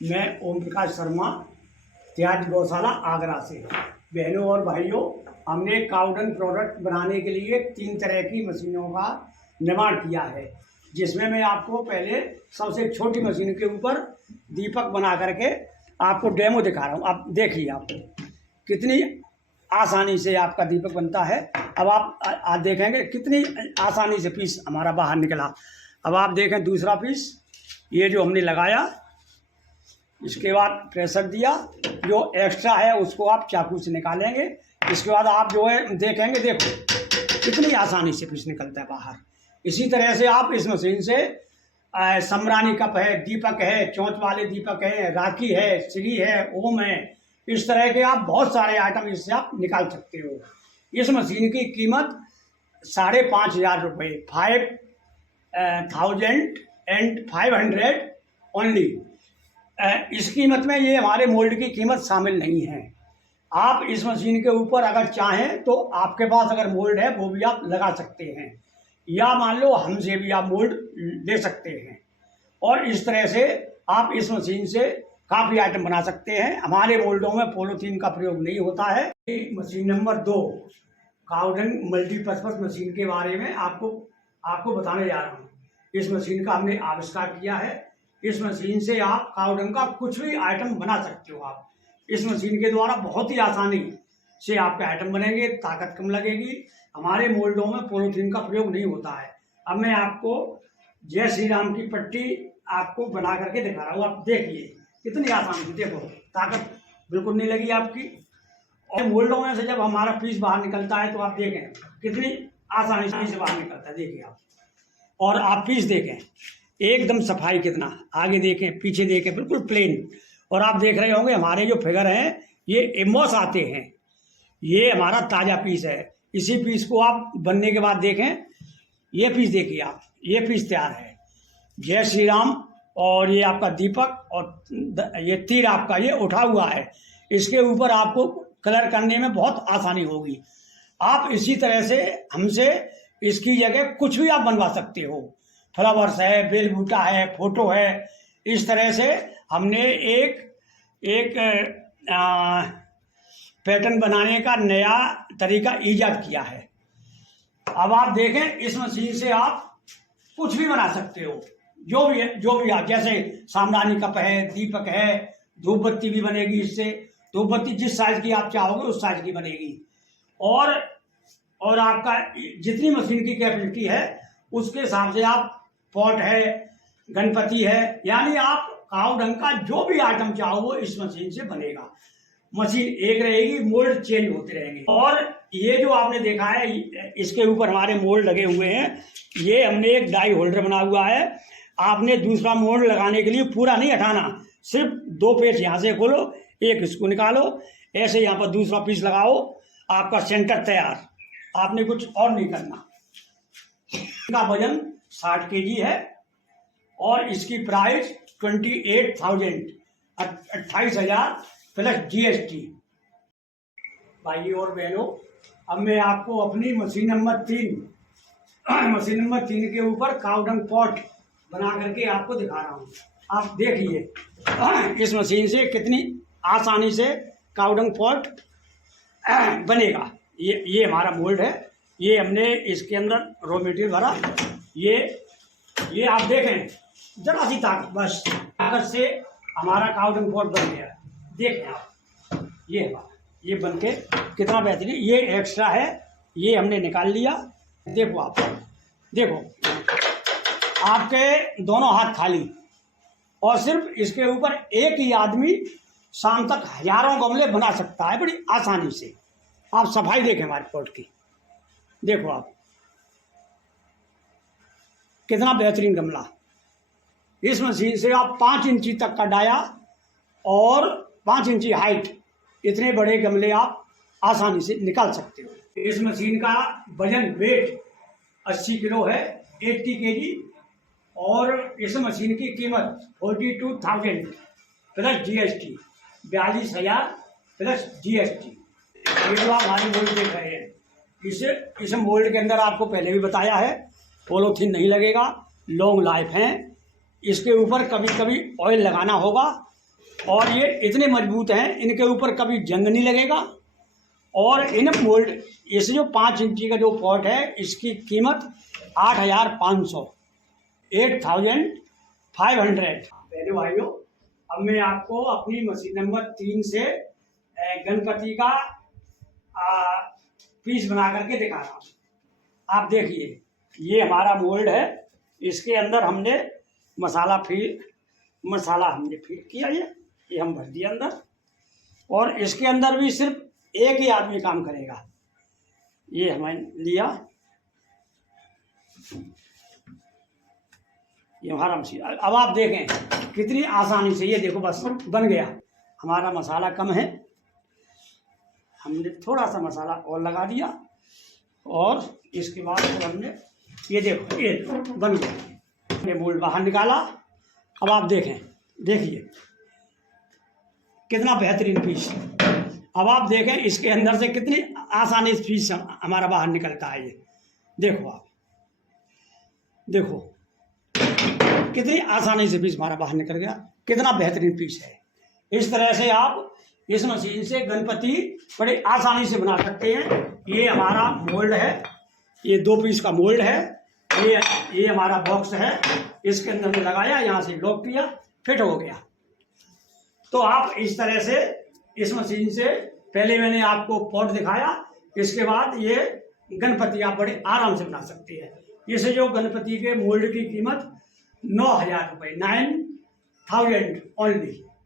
मैं ओम प्रकाश शर्मा, त्याज गौशाला आगरा से। बहनों और भाइयों, हमने काउडंग प्रोडक्ट बनाने के लिए 3 तरह की मशीनों का निर्माण किया है, जिसमें मैं आपको पहले सबसे छोटी मशीन के ऊपर दीपक बना करके आपको डेमो दिखा रहा हूँ। आप देखिए, आपको कितनी आसानी से आपका दीपक बनता है। अब आप देखेंगे कितनी आसानी से पीस हमारा बाहर निकला। अब आप देखें दूसरा पीस, ये जो हमने लगाया, इसके बाद प्रेशर दिया, जो एक्स्ट्रा है उसको आप चाकू से निकालेंगे। इसके बाद आप जो है देखेंगे, देखो कितनी आसानी से पीस निकलता है बाहर। इसी तरह से आप इस मशीन से सम्रानी कप है, दीपक है, चौंच वाले दीपक है, राखी है, श्री है, ओम है, इस तरह के आप बहुत सारे आइटम इससे आप निकाल सकते हो। इस मशीन की कीमत 5,500 रुपये, 5,500 ओनली। इस कीमत में ये हमारे मोल्ड की कीमत शामिल नहीं है। आप इस मशीन के ऊपर अगर चाहें तो आपके पास अगर मोल्ड है वो भी आप लगा सकते हैं, या मान लो हमसे भी आप मोल्ड ले सकते हैं। और इस तरह से आप इस मशीन से काफ़ी आइटम बना सकते हैं। हमारे मोल्डों में पॉलीथीन का प्रयोग नहीं होता है। Machine number 2 cow dung multipurpose machine के बारे में आपको बताने जा रहा हूँ। इस मशीन का हमने आविष्कार किया है। इस मशीन से आप काउडंग का कुछ भी आइटम बना सकते हो। आप इस मशीन के द्वारा बहुत ही आसानी से आपके आइटम बनेंगे, ताकत कम लगेगी। हमारे मोल्डों में पॉलीथीन का प्रयोग नहीं होता है। अब मैं आपको जय श्री राम की पट्टी आपको बना करके दिखा रहा हूँ। आप देखिए कितनी आसानी से, देखो ताकत बिल्कुल नहीं लगी आपकी। और मोल्डों में से जब हमारा पीस बाहर निकलता है तो आप देखें कितनी आसानी से बाहर निकलता है। देखिए आप, और आप पीस देखें एकदम सफाई, कितना आगे देखें पीछे देखें, बिल्कुल प्लेन। और आप देख रहे होंगे हमारे जो फिगर हैं ये एमबॉस आते हैं। ये हमारा ताज़ा पीस है। इसी पीस को आप बनने के बाद देखें, ये पीस देखिए आप, ये पीस तैयार है। जय श्री राम और ये आपका दीपक और ये तीर आपका ये उठा हुआ है। इसके ऊपर आपको कलर करने में बहुत आसानी होगी। आप इसी तरह से हमसे इसकी जगह कुछ भी आप बनवा सकते हो। फ्लावर्स है, बेल बूटा है, फोटो है। इस तरह से हमने एक पैटर्न बनाने का नया तरीका ईजाद किया है। अब आप देखें इस मशीन से आप कुछ भी बना सकते हो, जो भी आप, जैसे सामरानी कप है, दीपक है, धूप बत्ती भी बनेगी इससे। धूप बत्ती जिस साइज की आप चाहोगे उस साइज की बनेगी। और आपका जितनी मशीन की कैपेसिटी है उसके हिसाब से आप पॉट है, गणपति है, यानी आप काउडंग का जो भी आइटम चाहो वो इस मशीन से बनेगा। मशीन एक रहेगी, मोल्ड चेंज होते रहेंगे। और ये जो आपने देखा है इसके ऊपर हमारे मोल्ड लगे हुए हैं। ये हमने एक डाई होल्डर बना हुआ है। आपने दूसरा मोल्ड लगाने के लिए पूरा नहीं हटाना, सिर्फ 2 पेच यहाँ से खोलो, एक इसको निकालो, ऐसे यहाँ पर दूसरा पीस लगाओ, आपका सेंटर तैयार। आपने कुछ और नहीं करना। इसका वजन 60 kg है और इसकी प्राइस 28,000, 28,000 प्लस GST। भाइयों और बहनों, अब मैं आपको अपनी मशीन नंबर 3 के ऊपर काउडंग पॉट बना करके आपको दिखा रहा हूँ। आप देखिए इस मशीन से कितनी आसानी से काउडंग पॉट बनेगा। ये हमारा मोल्ड है। ये हमने इसके अंदर रॉ मटेरियल भरा। ये आप देखें, जरा सी ताकत, बस ताकत से हमारा काउडंग पॉट बन गया। देखें आप, ये बन के कितना बेहतरीन। ये एक्स्ट्रा है, ये हमने निकाल लिया। देखो आप, देखो आपके दोनों हाथ खाली, और सिर्फ इसके ऊपर एक ही आदमी शाम तक हजारों गमले बना सकता है बड़ी आसानी से। आप सफाई देखें हमारे पॉट की, देखो आप कितना बेहतरीन गमला। इस मशीन से आप 5 इंची तक का डाया और 5 इंची हाइट, इतने बड़े गमले आप आसानी से निकाल सकते हो। इस मशीन का वजन वेट 80 किलो है, 80 kg। और इस मशीन की कीमत 42,000 प्लस GST, 42,000 प्लस GST। ये जो आप हमारी मोल्ड देख रहे हैं, इस मोल्ड के अंदर आपको पहले भी बताया है पॉलीथीन नहीं लगेगा, लॉन्ग लाइफ है। इसके ऊपर कभी कभी ऑयल लगाना होगा और ये इतने मजबूत हैं, इनके ऊपर कभी जंग नहीं लगेगा। और इन मोल्ड, इस जो 5 इंची का जो पॉट है, इसकी कीमत 8,500, 8,500। पहले भाइयों, अब मैं आपको अपनी मशीन नंबर 3 से गणपति का पीस बना करके दिखा रहा हूँ। आप देखिए, ये हमारा मोल्ड है, इसके अंदर हमने मसाला हमने फीड किया। ये हम भर दिया अंदर, और इसके अंदर भी सिर्फ एक ही आदमी काम करेगा। ये हमने लिया, ये हमारा मशीन। अब आप देखें कितनी आसानी से, ये देखो बस बन गया। हमारा मसाला कम है, हमने थोड़ा सा मसाला और लगा दिया, और इसके बाद तो हमने ये देखो ये बन गया। हमने मोल्ड बाहर निकाला। अब आप देखिए कितना बेहतरीन पीस। अब आप देखें इसके अंदर से कितनी आसानी से पीस हमारा बाहर निकलता है। ये देखो, आप देखो कितनी आसानी से पीस हमारा बाहर निकल गया, कितना बेहतरीन पीस है। इस तरह से आप इस मशीन से गणपति बड़े आसानी से बना सकते हैं। ये हमारा मोल्ड है, ये 2 पीस का मोल्ड है। ये हमारा बॉक्स है, इसके अंदर में लगाया, यहाँ से लॉक किया, फिट हो गया। तो आप इस तरह से इस मशीन से, पहले मैंने आपको पॉट दिखाया, इसके बाद ये गणपति आप बड़े आराम से बना सकते हैं। इसे जो गणपति के मोल्ड की कीमत 9,000 रुपये, 9,000 ओनली।